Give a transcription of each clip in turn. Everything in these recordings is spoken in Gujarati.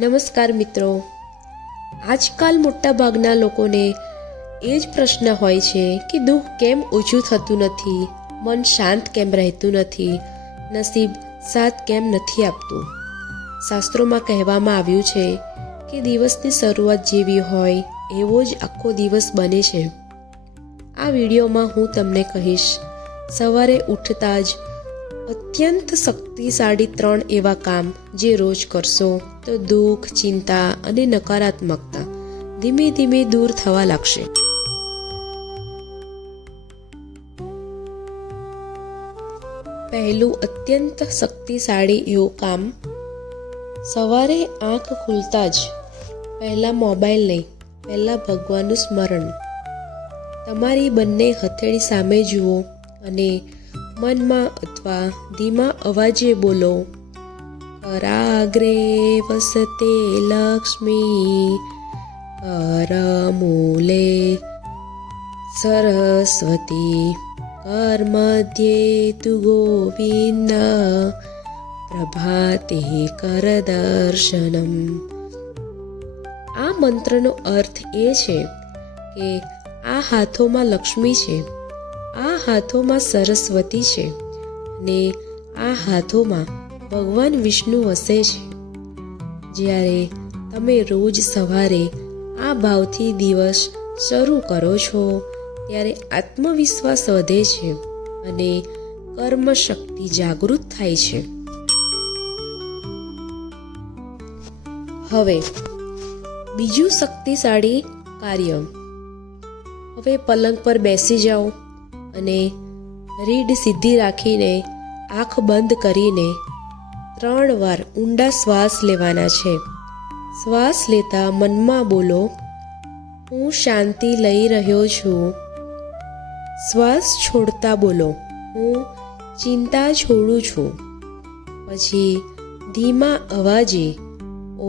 નમસ્કાર મિત્રો, આજકાલ મોટાભાગના લોકોને એ જ પ્રશ્ન હોય છે કે દુઃખ કેમ ઓછું થતું નથી, મન શાંત કેમ રહેતું નથી, નસીબ સાથ કેમ નથી આપતું. શાસ્ત્રોમાં કહેવામાં આવ્યું છે કે દિવસની શરૂઆત જેવી હોય એવો જ આખો દિવસ બને છે. આ વિડીયોમાં હું તમને કહીશ સવારે ઉઠતા જ અત્યંત શક્તિશાળી 3 એવા કામ જે રોજ કરશો તો દુઃખ, ચિંતા અને નકારાત્મકતા ધીમે ધીમે દૂર થવા લાગશે. પહેલું અત્યંત શક્તિશાળી એવું કામ, સવારે આંખ ખુલતા જ પહેલા મોબાઈલ નહીં, પહેલા ભગવાનનું સ્મરણ. તમારી બંને હથેળી સામે જુઓ અને મનમાં અથવા ધીમા અવાજે બોલો, કરાગ્રે વસતે લક્ષ્મી, કરમૂલે સરસ્વતી, કરમધ્યે તુ ગોવિંદ, પ્રભાતે કરદર્શનમ. આ મંત્રનો અર્થ એ છે કે આ હાથોમાં લક્ષ્મી છે, આ હાથોમાં સરસ્વતી છે અને આ હાથોમાં ભગવાન વિષ્ણુ વસે છે. જ્યારે તમે રોજ સવારે આ ભાવથી દિવસ શરૂ કરો છો ત્યારે આત્મવિશ્વાસ વધે છે અને કર્મ શક્તિ જાગૃત થાય છે. હવે બીજું શક્તિશાળી કાર્ય, હવે પલંગ પર બેસી જાઓ અને રીઢ સીધી રાખીને આંખ બંધ કરીને 3 વાર ઊંડા શ્વાસ લેવાના છે. શ્વાસ લેતા મનમાં બોલો, હું શાંતિ લઈ રહ્યો છું. શ્વાસ છોડતા બોલો, હું ચિંતા છોડું છું. પછી ધીમા અવાજે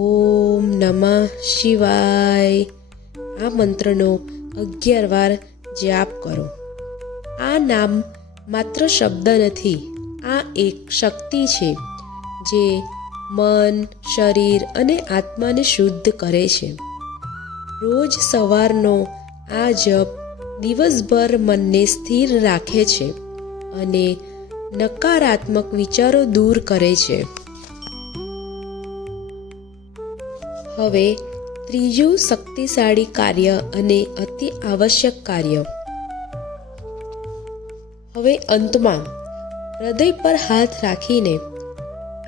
ઓમ નમઃ શિવાય આ મંત્રનો 11 વાર જાપ કરો. આ નામ માત્ર શબ્દ નથી, આ એક શક્તિ છે જે મન, શરીર અને આત્માને શુદ્ધ કરે છે. રોજ સવારનો આ જપ દિવસભર મનને સ્થિર રાખે છે અને નકારાત્મક વિચારો દૂર કરે છે. હવે ત્રીજું શક્તિશાળી કાર્ય અને અતિ આવશ્યક કાર્ય. હવે અંતમાં હૃદય પર હાથ રાખીને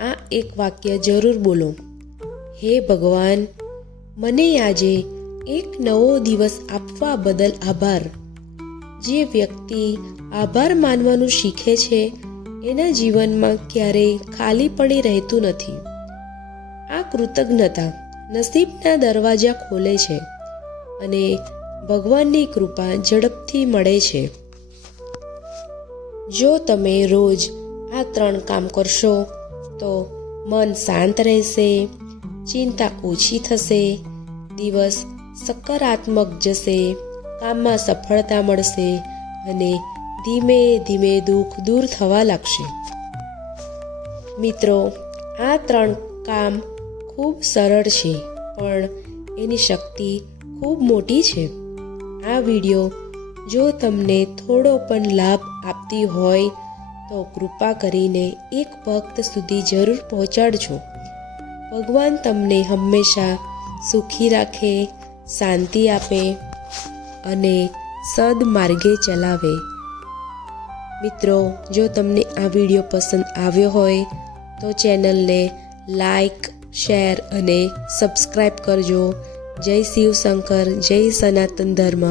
આ એક વાક્ય જરૂર બોલો, હે ભગવાન, મને આજે એક નવો દિવસ આપવા બદલ આભાર. જે વ્યક્તિ આભાર માનવાનું શીખે છે એના જીવનમાં ક્યારેય ખાલીપણી રહેતું નથી. આ કૃતજ્ઞતા નસીબના દરવાજા ખોલે છે અને ભગવાનની કૃપા ઝડપથી મળે છે. જો તમે રોજ આ 3 કામ કરશો તો મન શાંત રહેશે, ચિંતા ઓછી થશે, દિવસ સકારાત્મક જશે, કામમાં સફળતા મળશે અને ધીમે ધીમે દુઃખ દૂર થવા લાગશે. મિત્રો, આ 3 કામ ખૂબ સરળ છે પણ એની શક્તિ ખૂબ મોટી છે. આ વિડીયો જો તમને થોડો પણ લાભ આપતી હોય તો કૃપા કરીને એક ભક્ત સુધી જરૂર પહોંચાડજો. ભગવાન તમને હંમેશા સુખી રાખે, શાંતિ આપે અને સદમાર્ગે ચલાવે. મિત્રો, જો તમને આ વિડીયો પસંદ આવ્યો હોય તો ચેનલને લાઈક, શેર અને સબસ્ક્રાઈબ કરજો. જય શિવ શંકર, જય સનાતન ધર્મ.